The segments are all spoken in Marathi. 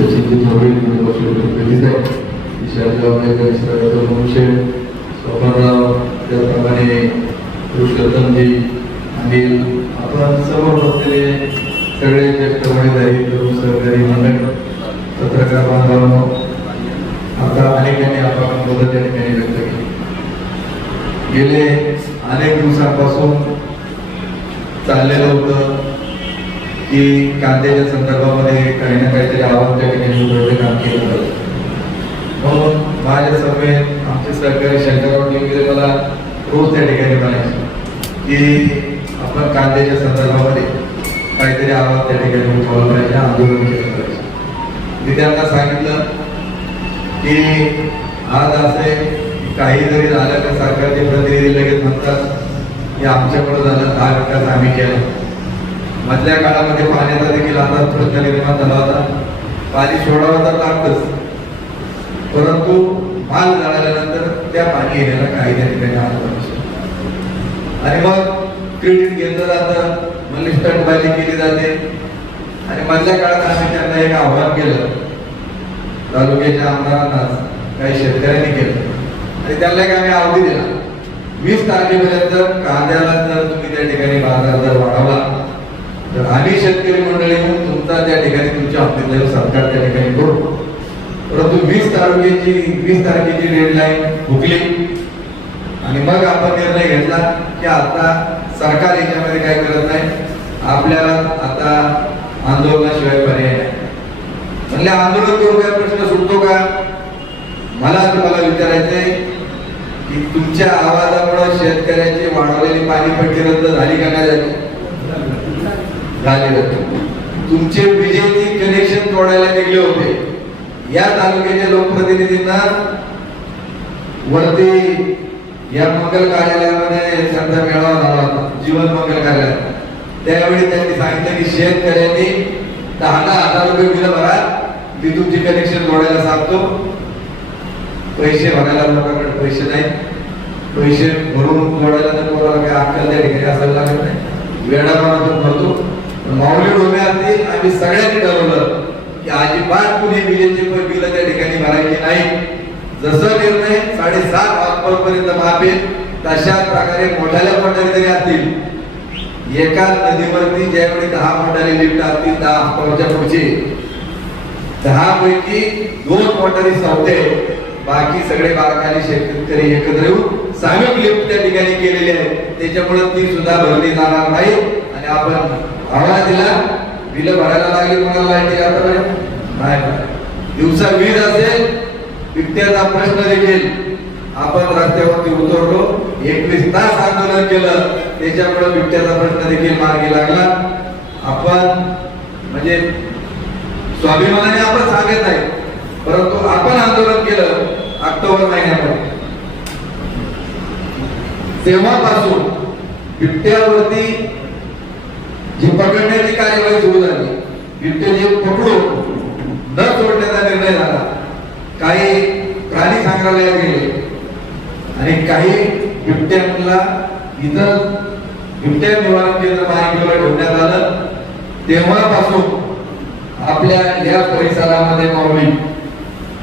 सचिन मनुष्य स्वप्नराव त्याप्रमाणे पुरुषोत्तमजी अनिल आपण सर्व बसलेले सगळे ज्येष्ठ मंडळी तरुण सहकारी मंडळ पत्रकार बांधवांनो आता अनेकांनी आपण मदत या ठिकाणी व्यक्त केली. गेले अनेक दिवसांपासून चाललेलं होतं की कांद्याच्या संदर्भामध्ये काही ना काहीतरी आव्हान त्या ठिकाणी उभं काम केलं जातं. म्हणून माझ्या समेत आमचे सहकारी शंकरराव टिंगरे मला रोज त्या ठिकाणी म्हणायचे की आपण कांद्याच्या संदर्भामध्ये काहीतरी आवाज त्या ठिकाणी उठवला पाहिजे, आंदोलन केलं पाहिजे. मी त्यांना सांगितलं की आज असे काही जरी झालं तर सरकारचे प्रतिनिधी लगेच म्हणतात की आमच्याकडे झालं 10 विकास आम्ही केला. मधल्या काळामध्ये पाण्याचा देखील आता प्रश्न निर्माण झाला होता. पाणी सोडावं तर लागतंच, परंतु माल जळाल्यानंतर त्या पाणी येण्याला काही त्या ठिकाणी आणि मग क्रेडिट घेतलं जातं, मग स्टंटबाजी केली जाते. आणि मधल्या काळात आम्ही त्यांना एक आव्हान केलं, तालुक्याच्या आमदारांना काही शेतकऱ्यांनी केलं आणि त्यांना एक आम्ही अवधी दिला 20 तारखेपर्यंत कांद्याला जर तुम्ही त्या ठिकाणी बाजार दर वाढवला तर आम्ही शेतकरी मंडळी म्हणून तुमचा त्या ठिकाणी तुमच्या हप्त्यात सरकार त्या ठिकाणी करू. परंतु 20 तारखेची डेडलाईन हुकली आणि मग आपण निर्णय घेतला की आता सरकार याच्यामध्ये काय करत नाही, आपल्याला आता आंदोलनाशिवाय पर्याय नाही. म्हणजे आंदोलन करून काय प्रश्न सुटतो का? मला तुम्हाला विचारायचंय की तुमच्या आवाजामुळे शेतकऱ्याची वाढवलेली पाणीपट्टी रद्द झाली का नाही झाली? झाली. तुमचे विजेचे कनेक्शन तोडायला निघले होते. या तालुक्याच्या लोकप्रतिनिधींना वरती या मंगल कार्यालयामध्ये त्यांचा मेळावा झाला होता, जीवन मंगल कार्यालय. त्यावेळी त्यांनी सांगितलं की शेतकऱ्यांनी 10,000 रुपये बिल भरा, मी तुमची कनेक्शन जोडायला सांगतो. पैसे भरायला लोकांकडे पैसे नाही, पैसे भरून जोडायला तर कोणाला काय अक्कल त्या ठिकाणी असायला लागत नाही. वेळाप्रमाणे भरतो. माऊली डोम्यावरती आम्ही सगळ्यांनी ठरवलं की अजिबात कुणी विजेचे बिल त्या ठिकाणी भरायचे नाही. जसं निर्णय 7.5 ऑक्टोबरपर्यंत माफी तशाच प्रकारे मोठ्याला जरी असतील एका नदीवरती ज्यावेळी 10 मोटारी लिफ्ट असतील 10 ऑक्टोबरच्या पुढची 10 पैकी 2 मोटारी सवते, बाकी सगळे बारकाली शेतकरी एकत्र येऊन सामूहिक लिफ्ट त्या ठिकाणी केलेली आहे. त्याच्यामुळे ती सुद्धा भरली जाणार नाही. आणि आपण आवाज दिला, बिल भरायला लागली कोणाला लाईट नाही. दिवसा वीज असेल, बिबट्याचा प्रश्न देखील आपण रस्त्यावरती उतरलो, 21 तास आंदोलन केलं. त्याच्यामुळे बिबट्याचा प्रश्न देखील मार्गी लागला. आपण म्हणजे स्वाभिमानाने आपण सांगत नाही, परंतु आपण आंदोलन केलं ऑक्टोबर महिन्यामध्ये. तेव्हापासून बिबट्यावरती जी पकडण्याची कार्यवाही सुरू झाली, बिबट्याचे पकडून न सोडण्याचा निर्णय झाला. काही प्राणी संग्रहालयात गेले आणि काही बिबट्यांना इथं बिबट्या निवारण केंद्र माहितीवर ठेवण्यात आलं. तेव्हापासून आपल्या या परिसरामध्ये माऊली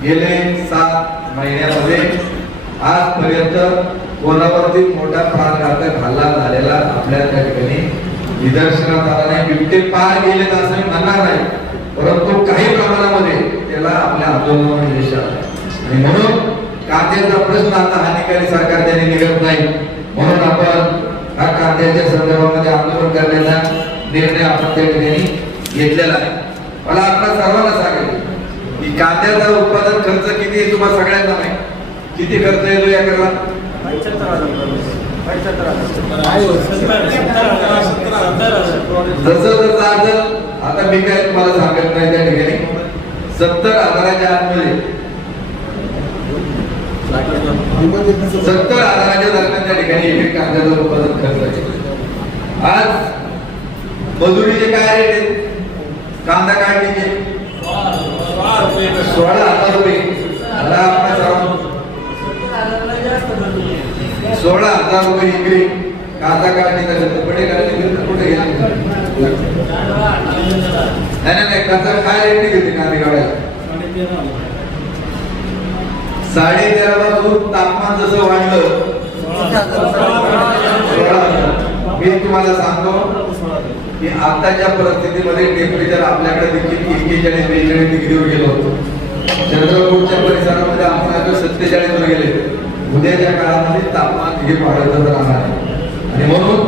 गेले 7 महिन्यामध्ये आजपर्यंत कोणावरती मोठा प्राणघातक हल्ला झालेला आपल्या त्या ठिकाणी निदर्शनात आला नाही. बिबटे पार गेलेत असं मी म्हणणार नाही, परंतु काही प्रमाणामध्ये त्याला आपल्या आंदोलनामध्ये यश आलं. आणि म्हणून कांद्याचा प्रश्न आता हानिकारी सरकार त्याने निघत नाही. म्हणून आपण हा कांद्याच्या संदर्भामध्ये आंदोलन करण्याचा निर्णय आपण त्या ठिकाणी घेतलेला आहे. मला आपल्या सर्वांना सांगायचं की कांद्याचा उत्पादन खर्च किती आहे तुम्हाला सगळ्यांना माहिती. किती खर्च येतो एकरला? 75,000. आता मी काय तुम्हाला सांगत नाही त्या ठिकाणी 70,000च्या आतमध्ये 70,000च्या दरम्यान त्या ठिकाणी एक कांद्याचं उत्पादन खर्च आहे. आज मजुरीचे काय रेट आहेत? कांदा काढणीचे 16,000 रुपये. आता आपण 16,000 रुपये विक्री कांदा काढणीचा खर्च. पडे काढणी कुठे गेला? नाही कसं काय रेट घेते कांदे गाड्याला 13.5 पासून तापमान जसं वाढलं मी तुम्हाला सांगतो की आताच्या परिस्थितीमध्ये टेम्परेचर आपल्याकडे देखील 41-42 डिग्रीवर गेलो होतो. चंद्रपूरच्या परिसरामध्ये आपण आता 47 वर गेले. उद्याच्या काळामध्ये तापमान हे वाढतच राहणार आहे आणि म्हणून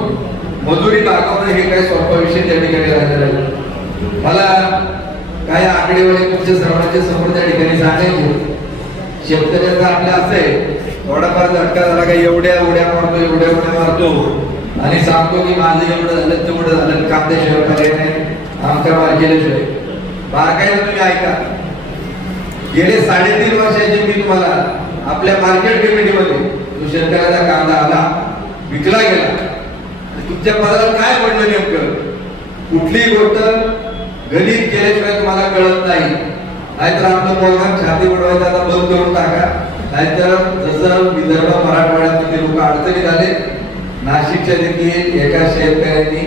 मजुरी दाखवणं हे काही सोपा विषय त्या ठिकाणी राहिलेला आहे. मला काही आकडेवारी तुमच्या सर्वांच्या समोर त्या ठिकाणी सांगायचे. शेतकऱ्याचा आपल्या असे थोडाफार झटका झाला का एवढ्या उड्या मारतो आणि सांगतो की माझं एवढं झालं तेवढं झालं कांद्याशिवाय पर्याय नाही आमच्या मार्केटशिवाय. बारकाईने तुम्ही ऐका. गेले 3.5 वर्षाचे मी तुम्हाला आपल्या मार्केट कमिटीमध्ये जो शेतकऱ्याचा कांदा आला विकला गेला तुमच्या पदाला काय पडलं नेमकं कुठलीही गोष्ट गणित केल्याशिवाय तुम्हाला कळत नाही. नाहीतर आपलं प्रोग्राम छाती उडवायचा आता बंद करून टाका. नाहीतर जसं विदर्भ मराठवाड्यामध्ये लोक अडचणीत आले नाशिकच्या देखील एका शेतकऱ्यांनी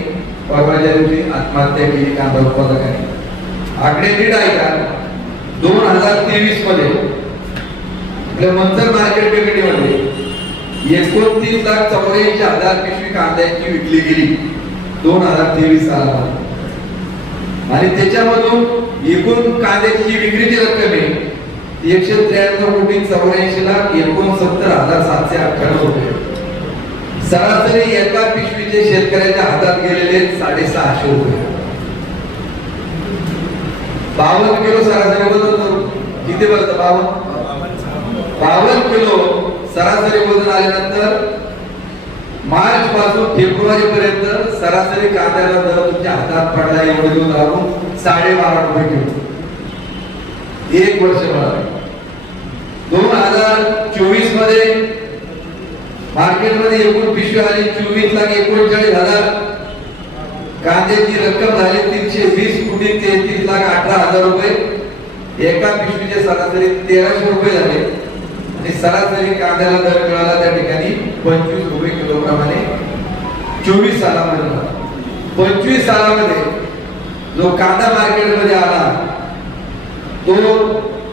परवाच्या दिवशी आत्महत्या केली कांदा उत्पादकांनी. आकडे नीट ऐका. 2023 मध्ये आपल्या मंचर मार्केट कमिटीमध्ये 29,84,000 पिशवी कांद्याची विकली गेली 2023 सालामध्ये आणि त्याच्यामधून एकूण कांद्याची जी विक्रीची रक्कम आहे 193,84,69,798 रुपये. सरासरी एका पिशवीचे शेतकऱ्याच्या हातात गेलेले 650 रुपये. 52 किलो सरासरी वजन किती बरं 52 किलो सरासरी वजन आल्यानंतर मार्च पासून फेब्रुवारी पर्यंत सरासरी कांद्याला दर तुमच्या हातात पडला एवढे दिवस लागून 12.5 रुपये किलो. एक वर्ष मिळाले. 2024 मध्ये मार्केटमध्ये एकूण पिशवी आली 24,39,000. कांद्याची रक्कम झाली 320,33,18,000 रुपये. एका पिशवीचे सरासरी 1,300 रुपये झाले आणि सरासरी कांद्याला दर मिळाला त्या ठिकाणी 25 रुपये किलोप्रमाणे 24 सालामध्ये. 25 सालामध्ये जो कांदा मार्केटमध्ये आला तो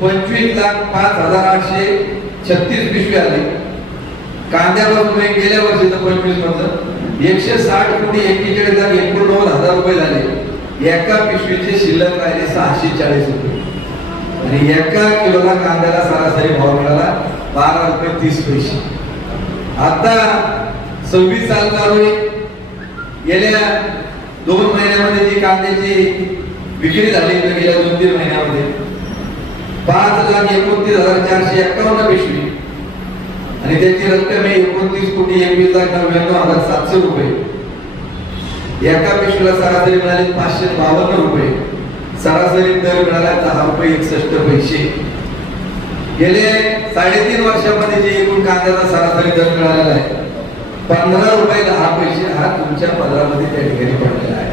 25,05,836 पिशवी आली. कांद्यावर गेल्या वर्षी 25 मधलं 160,41,09,000 रुपये झाले. एका पिशवीचे शिल्लक राहिले 640 रुपये आणि एका किलोला कांद्याला सरासरी भाव मिळाला 12 रुपये 30 पैसे. आता 26 साल चालू आहे. गेल्या 2 महिन्यामध्ये जी कांद्याची विक्री झाली गेल्या 2-3 महिन्यामध्ये 5,29,451 पिशवी आणि त्याची रक्कम आहे 29,21,99,700 रुपये. एका पिशवीला सरासरी मिळाली 552 रुपये. सरासरी दर मिळाला 10 रुपये 61 पैसे. गेले 3.5 वर्षामध्ये जे एकूण कांद्याचा सरासरी दर मिळालेला आहे 15 रुपये 10 पैसे हा तुमच्या पदरामध्ये त्या ठिकाणी पडलेला आहे.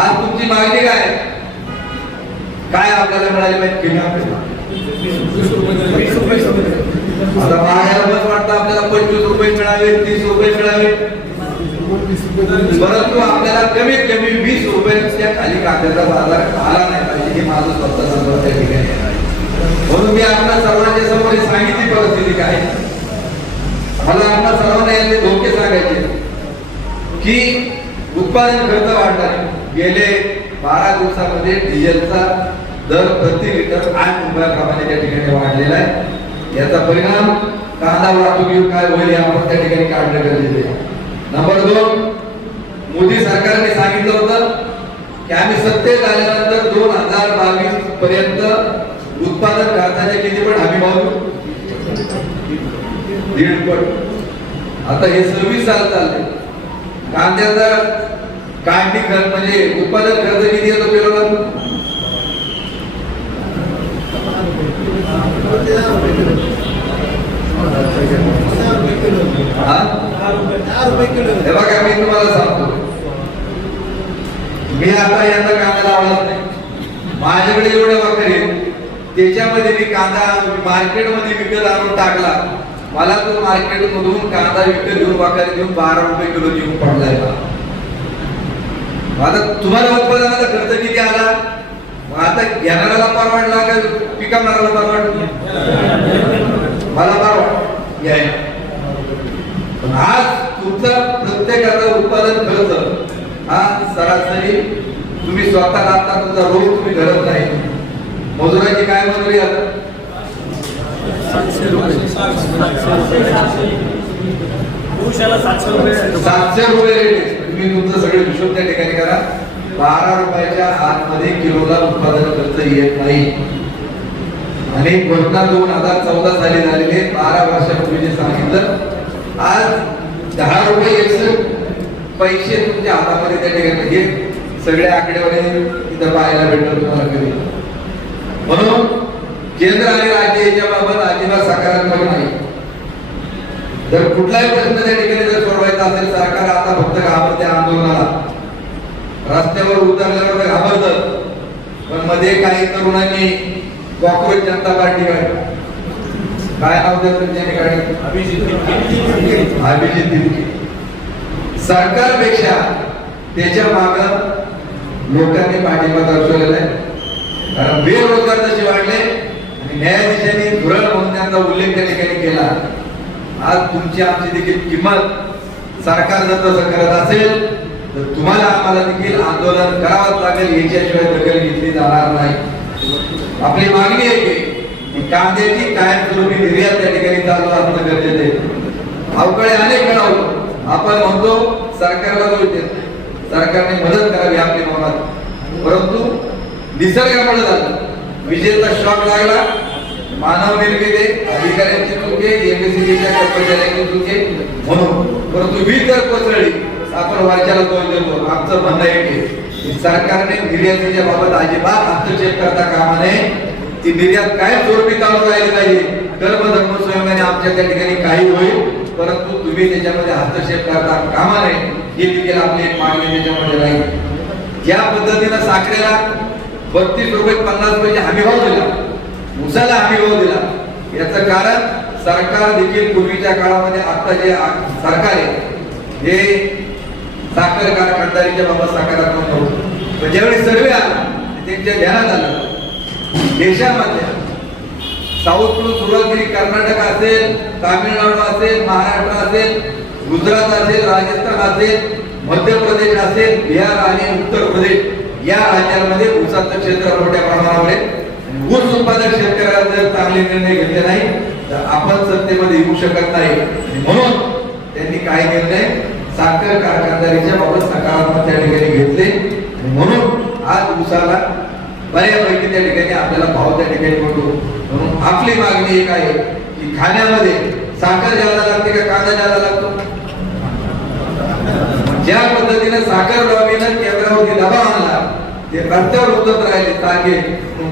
आज तुमची मागणी काय आपल्याला मिळाली पाहिजे किंवा आता मागायला बस वाटतं आपल्याला 25 रुपये मिळावे 30 रुपये मिळावे परंतु आपल्याला कमीत कमी 20 रुपयाच्या खाली कांद्याचा बाजार आला नाही पाहिजे हे माझं स्वतःचं मत त्या ठिकाणी. म्हणून मी आपल्या सर्वांच्या समोर सांगितली परिस्थिती काय. मला आपल्या सर्वांना याचे धोके सांगायचे की उत्पादन खर्च वाढला. गेले 12 दिवसामध्ये डिझेलचा दर प्रति लिटर 8 रुपयाप्रमाणे त्या ठिकाणी वाढलेला आहे. याचा परिणाम कांदा वाहतुकीवर काय होईल आपण त्या ठिकाणी काढणं गरजेचं आहे. नंबर 2, मोदी सरकारने सांगितलं होतं की आम्ही सत्तेत आल्यानंतर 2022 पर्यंत उत्पादन खर्चाचे किती पट हमी भाव 1.5 पट. आता हे 26 साल चालले. कांद्याचा काढणी खर्च म्हणजे उत्पादन खर्च किती येतो किलोला 10 रुपये किलो. हे बघा मी तुम्हाला सांगतो मी आता यंदा कांदा लावलाच नाही. माझ्याकडे एवढे वाकरे त्याच्यामध्ये मी कांदा मार्केटमध्ये विकत आणून टाकला. मला तो मार्केटमधून कांदा विकत घेऊन वाकरे घेऊन 12 रुपये किलो घेऊन पडलाय. आता तुम्हाला उत्पादनाचा खर्च किती आला, मग आता घेणाऱ्याला परवडला का पिकवणाऱ्याला परवडला? मला परवड घ्यायला. पण आज तुमचा प्रत्येकाचा उत्पादन खर्च हा सरासरी तुम्ही स्वतः आता तुमचा रोज तुम्ही धरत नाही. मजुराची काय मजुरी आता 700 रुपये रेट. तुम्ही तुमचं सगळे हिशोब त्या ठिकाणी करा. 12 रुपयाच्या आतमध्ये किलोला उत्पादन खर्च येत नाही. आणि घटना 2014 साली झालेले 12 वर्षापूर्वी जे सांगितलं, आज 10 रुपये 61 पैसे तुमच्या हातामध्ये त्या ठिकाणी हे सगळे आकडेवारी इथं पाहायला भेटलं तुम्हाला कधी. म्हणून केंद्र आणि राज्य याच्याबाबत अजिबात सकारात्मक नाही. जर कुठलाही प्रश्न त्या ठिकाणी जर सोडवायचा असेल, सरकार आता फक्त घाबरते आंदोलनाला, रस्त्यावर उतरल्यावर घाबरत. पण मध्ये काही तरुणांनी कॉक्रोच जनता पार्टी काय नाव देत त्यांनी अभिजित दिपके सरकारपेक्षा त्याच्या माग लोकांनी पाठिंबा दर्शवलेला आहे. कारण बेरोजगार जसे वाढले आणि न्यायाधीशांनी धुरळ म्हणून त्यांचा उल्लेख त्या ठिकाणी केला. आज तुमची आमची देखील किंमत सरकार जर तसं करत असेल तर तुम्हाला आम्हाला देखील आंदोलन करावंच लागेल. याच्याशिवाय दखल घेतली जाणार नाही. आपली मागणी आहे की कांद्याची कायमस्वरूपी निर्यात त्या ठिकाणी चालू असणं गरजेचं आहे. अवकाळी अनेक वेळा होतो. आपण म्हणतो सरकारला दोष देतो, सरकारने मदत करावी आपली मनात, परंतु निसर्गामुळे झालं. विजेचा शॉक लागला, मानव निर्मिती, अधिकाऱ्यांची चुके, एमएससीबीच्या कर्मचाऱ्यांची चुके म्हणून. परंतु वीज जर कोसळली आपण वरच्याला दोष देतो. आमचं म्हणणं आहे की सरकारने निर्यातीच्या बाबत अजिबात हस्तक्षेप करता कामा नये. ती निर्यात कायम स्वरूपी चालू राहिली पाहिजे. कर्म धर्म संयोगाने आमच्या त्या ठिकाणी काही होईल, परंतु तुम्ही त्याच्यामध्ये हस्तक्षेप करता कामा नये. ही देखील आपली एक मागणी त्याच्यामध्ये राहील. ज्या पद्धतीनं साखरेला 32 रुपये 50 पैसे हमी भाव दिला, उसाला हमी भाव दिला, याचं कारण सरकार देखील पूर्वीच्या काळामध्ये आता जे सरकार आहे हे साखर कारखानदारीच्या बाबत सकारात्मक नव्हतं. पण ज्यावेळी सर्वे आला त्यांच्या ध्यानात आलं देशामध्ये साऊथकडून सुरुवात केली. कर्नाटक असेल, तामिळनाडू असेल, महाराष्ट्र असेल, गुजरात असेल, राजस्थान असेल, मध्य प्रदेश असेल, बिहार आणि उत्तर प्रदेश या राज्यांमध्ये ऊसाचं क्षेत्र मोठ्या प्रमाणावर आहे. ऊस उत्पादक शेतकऱ्याला जर चांगले निर्णय घेतले नाही तर आपण सत्तेमध्ये येऊ शकत नाही. म्हणून त्यांनी काही निर्णय साखर कारखानदारीच्या बाबत सकारात्मक त्या ठिकाणी घेतले. म्हणून आज ऊसाला बऱ्यापैकी त्या ठिकाणी आपल्याला भाव त्या ठिकाणी मिळतो. म्हणून आपली मागणी एक आहे की खाण्यामध्ये साखर ज्यादा लागते का कांदा ज्यादा लागतो? ज्या पद्धतीने साखर लॉबीनं केंद्रावरती दबाव आणला ते रस्त्यावर उतरत राहिले तागे.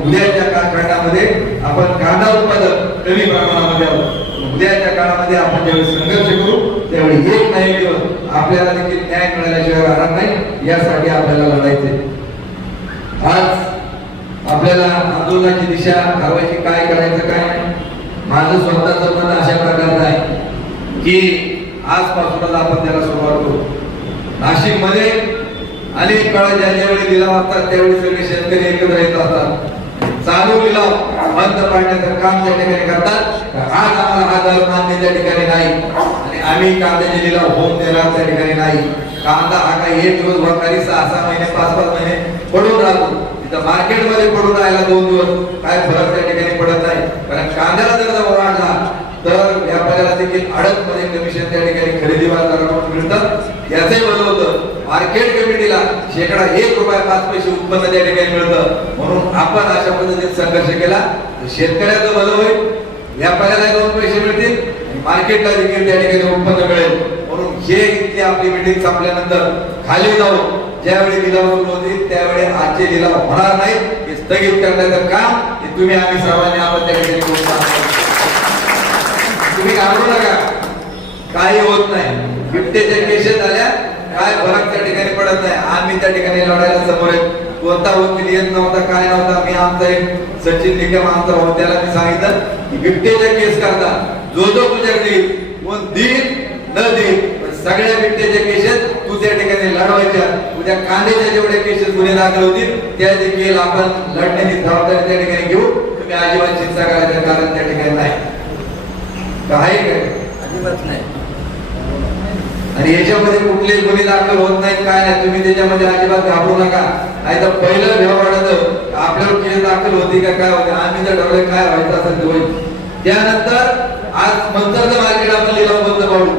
उद्याच्या काळखंडामध्ये आपण कांदा उत्पादन कमी प्रमाणामध्ये आहोत. उद्याच्या काळामध्ये आपण ज्यावेळी संघर्ष करू त्यावेळी एक नाही दिवस आपल्याला देखील न्याय मिळाल्याशिवाय राहणार नाही. यासाठी आपल्याला लढायचे. आज आपल्याला आंदोलनाची दिशा ठरवायची, काय करायचं काय नाही. माझं स्वतःचं मत अशा प्रकारचं आहे की आजपासूनच आपण त्याला सुरुवात करू. नाशिक मध्ये अनेक काळ ज्यावेळी लिलाव असतात त्यावेळी सगळे शेतकरी एकत्र येत असतात. चालू लिलाव बंद पाडण्याचं काम त्या ठिकाणी करतात. आज आम्हाला हा दर मान्य त्या ठिकाणी नाही आणि आम्ही कांद्याचे लिलाव होऊन देणार त्या ठिकाणी नाही. कांदा हा काही एक दिवस भरणारी 6-6 महिने 5-5 महिने पडून राहतो. तिथं मार्केटमध्ये पडून राहायला 2 दिवस काय फरक त्या ठिकाणी पडत नाही. कारण कांद्याला जर दर वाढला तर व्यापाऱ्याला देखील आडत मध्ये कमिशन त्या ठिकाणी खरेदी बाजाराकडून मिळतं. याचे बदल होतं मार्केट कमिटीला ₹1 5 पैसे उत्पन्न त्या ठिकाणी मिळतं. म्हणून आपण अशा पद्धतीने संघर्ष केला शेतकऱ्याचं बदल होईल, व्यापाऱ्याला 2 पैसे मिळतील, मार्केटला देखील त्या ठिकाणी उत्पन्न मिळेल. म्हणून हे इथली आपली मीटिंग संपल्यानंतर खाली जाऊ ज्यावेळी लिलाव सुरू होतील त्यावेळी आजचे लिलाव होणार नाही. हे स्थगित करण्याचं काम हे तुम्ही आम्ही सर्वांनी आपण त्या ठिकाणी करू. तुम्ही घाबरू नका, काही होत नाही. बिबट्याच्या केसेस झाल्या काय फरक त्या ठिकाणी पडत नाही. आम्ही त्या ठिकाणी लढायला समोर आहे. कोणता वकील येत नव्हता काय नव्हता. मी आमचा एक सचिन निकम आमचा भाऊ त्याला मी सांगितलं की बिबट्याच्या केस करता जो तुझ्याकडे देईल कोण देईल न देईल पण सगळ्या बिबट्याच्या केसेस तू त्या ठिकाणी लढवायच्या. त्या कांद्याच्या जेवढे केसेस गुन्हे दाखल होतील त्या देखील आपण लढण्याची जबाबदारी त्या ठिकाणी घेऊ. तुम्ही अजिबात चिंता करायचं कारण त्या ठिकाणी नाही, काय अजिबात नाही. आणि याच्यामध्ये कुठलेही गुन्हे दाखल होत नाहीत, काय नाही. तुम्ही त्याच्यामध्ये अजिबात घाबरू नका. नाही तर पहिलं भेव वाढत आपल्यावर केस दाखल होती का काय होते, आम्ही जर ठरवलं काय व्हायचं असेल ते होईल. त्यानंतर आज मंचरचं मार्केट आपण लिलाव बंद पाडू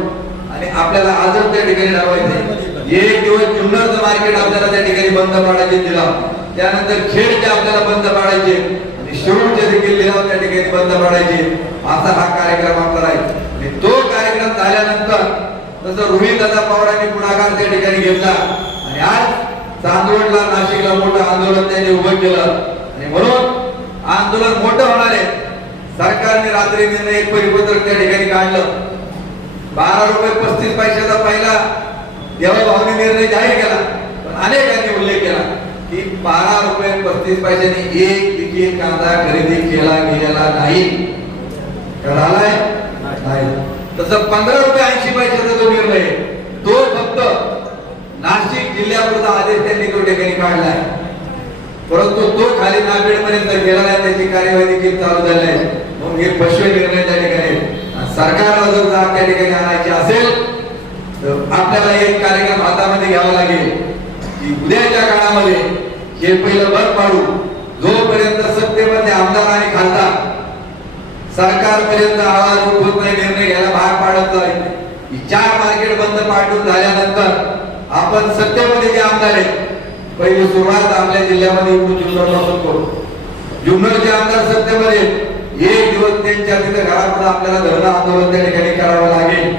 आणि आपल्याला आजच त्या ठिकाणी लावायचं. एक दिवस जुन्नरचं मार्केट आपल्याला त्या ठिकाणी बंद पाडायचे लिलाव, त्यानंतर खेडचे आपल्याला बंद पाडायचे आणि शिरूरचे देखील लिलाव त्या ठिकाणी बंद पाडायचे. असा हा कार्यक्रम आपला राहील. आणि तो कार्यक्रम झाल्यानंतर तसं रोहित दादा पवारांनी पुढाकार त्या ठिकाणी घेतला आणि आज चांदवडला नाशिकला मोठं आंदोलन त्यांनी उभं केलं आणि म्हणून आंदोलन मोठं होणार आहे. सरकारने रात्री निर्णय एक परिपत्रक त्या ठिकाणी काढलं. 12 रुपये 35 पैशाचा पहिला देवाभाऊने निर्णय जाहीर केला, पण अनेकांनी उल्लेख केला की 12 रुपये 35 पैशाने एक देखील कांदा खरेदी केला गेलेला नाही. झालाय नाही. तसं 15 रुपये 80 पैशाचा जो निर्णय तो फक्त नाशिक जिल्ह्यापुरता आदेश त्यांनी तो ठिकाणी काढलाय, परंतु तो खाली नांदेडपर्यंत गेला नाही. त्याची कार्यवाही देखील चालू झाली आहे. मग हे पश्चिम निर्णय त्या ठिकाणी सरकारला जर जाग त्या ठिकाणी आणायची असेल तर आपल्याला एक कार्यक्रम हातामध्ये घ्यावा लागेल की उद्याच्या काळामध्ये हे पहिलं बंद पाडू. जोपर्यंत सत्तेमध्ये आमदार आणि खासदार सरकारपर्यंत आवाज उठवत नाही, निर्णय घ्यायला भाग पाडत नाही. 4 मार्केट बंद पाडून झाल्यानंतर आपण सत्तेमध्ये जे आमदार आहेत, पहिली सुरुवात आपल्या जिल्ह्यामध्ये जुन्नर पासून करू. जुन्नरचे आमदार सत्तेमध्ये एक दिवस त्यांच्या तिथे घरापुढे आपल्याला धरणं आंदोलन त्या ठिकाणी करावं लागेल.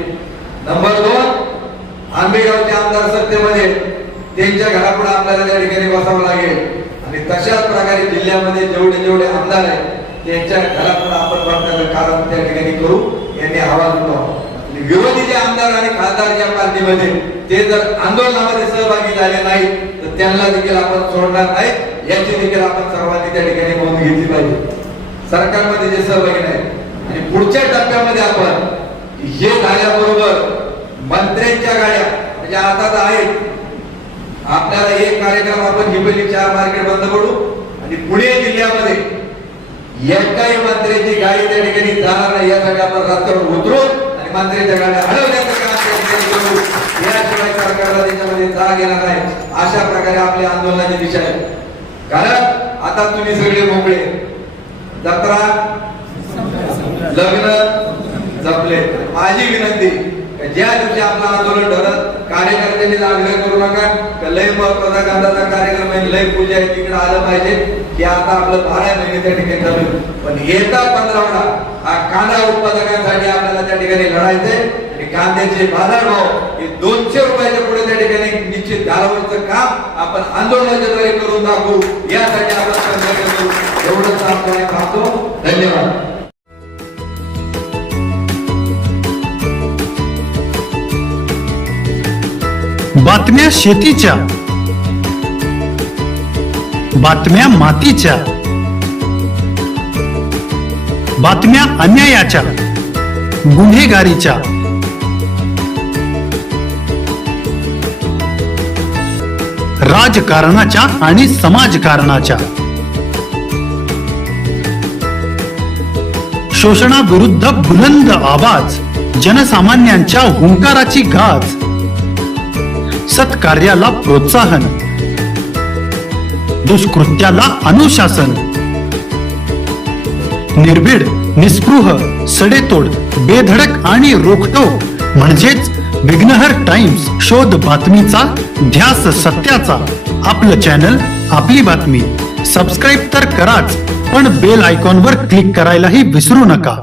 नंबर 2, आंबेगावचे आमदार सत्तेमध्ये त्यांच्या घरापुढे आपल्याला त्या ठिकाणी बसावं लागेल. आणि तशाच प्रकारे जिल्ह्यामध्ये जेवढे आमदार आहेत त्यांच्या घरापुढे आपण बसण्याचं कारण त्या ठिकाणी करू. यांनी आवाज उठवावा. विरोधी जे आमदार आणि खासदार ज्या पार्टीमध्ये ते जर आंदोलनामध्ये सहभागी झाले नाही तर त्यांना देखील आपण सोडणार नाही. याची देखील आपण सर्वांनी त्या ठिकाणी नोंद घेतली पाहिजे. सरकारमध्ये जे सहभागी नाही आणि पुढच्या टप्प्यामध्ये आपण हे झाल्याबरोबर मंत्र्यांच्या गाड्या म्हणजे आता तर आहेत. आपल्याला एक कार्यक्रम आपण ही पहिली 4 मार्केट बंद पडू आणि पुणे जिल्ह्यामध्ये एकाही मंत्र्याची गाडी त्या ठिकाणी जाणार नाही. यासाठी आपण रस्त्यावर उतरून आणि मंत्र्यांच्या गाड्या हलवण्याचं काम त्या ठिकाणी करू. याशिवाय सरकारला त्याच्यामध्ये जाग येणार नाही. अशा प्रकारे आपल्या आंदोलनाची दिशा आहे. कारण आता तुम्ही सगळे मोकळे, जत्रा लग्न जपले. माझी विनंती ज्या दिवशी आपलं आंदोलन ठरत कार्यकर्त्यांनी आग्रह करू नका लय महत्वाचा कांदाचा कार्यक्रम आहे, लय पूजा आहे, तिकडे आलं पाहिजे की आता आपलं 12 महिने त्या ठिकाणी चालू. पण येता 15 हा कांदा उत्पादकांसाठी आपल्याला त्या ठिकाणी लढायचंय आणि कांद्याचे बाजारभाव हे 200 रुपयाच्या पुढे त्या ठिकाणी निश्चित घालवण्याचं काम आपण आंदोलनाच्या द्वारे करून दाखवू. यासाठी आपण संघर्ष करू. एवढंच आपण पाहतो. धन्यवाद. बातम्या शेतीच्या, बातम्या मातीच्या, बातम्या अन्यायाच्या, गुन्हेगारीच्या, राजकारणाच्या आणि समाजकारणाच्या, शोषणाविरुद्ध बुलंद आवाज, जनसामान्यांच्या हुंकाराची गाज, सत्कार्याला प्रोत्साहन, दुष्कृत्याला अनुशासन, निर्भीड, निस्पृह, सडेतोड, बेधडक आणि रोखटोक म्हणजेच विघ्नहर टाइम्स. शोध बातमीचा, ध्यास सत्याचा. आपलं चॅनल, आपली बातमी. सबस्क्राईब तर कराच, पण बेल आयकॉनवर क्लिक करायलाही विसरू नका.